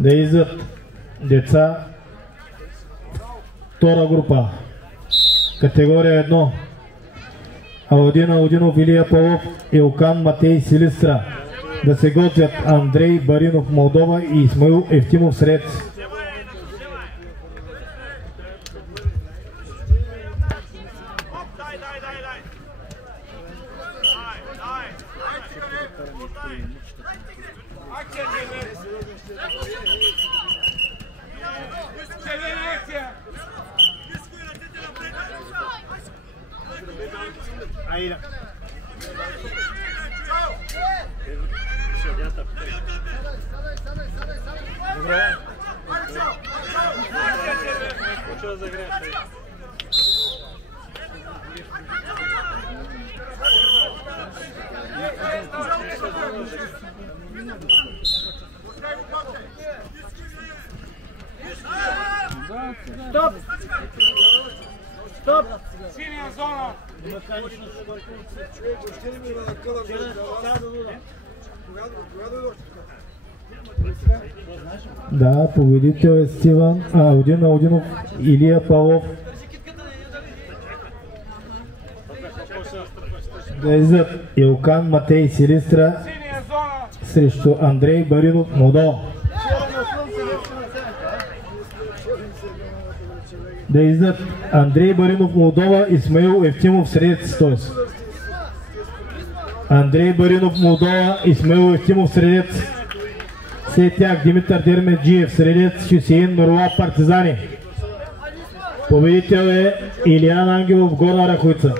да излизат деца втора група, категория 1. Аладин Аладинов, Илия Павлов, Илкан Матей Силистра. Да се готвят Андрей Баринов, Молдова, и Исмаил Евтимов, Срец. Стоп! Стоп! Синя зона! Да, победител е Стиван Аладин Аладинов, Илия Павлов. Да излизат Илкан Матей Силистра срещу Андрей Баринов, Молдова. Да излизат Андрей Баринов, Молдова, Исмаил Евтимов, Средец. Андрей Баринов, Молдова, Исмаил Евтимов, Средец. След тях Димитър Дермеджиев, Средец, Хюсеин Нурла, Партизани. Победител е Илиян Ангелов, Горна Раковица.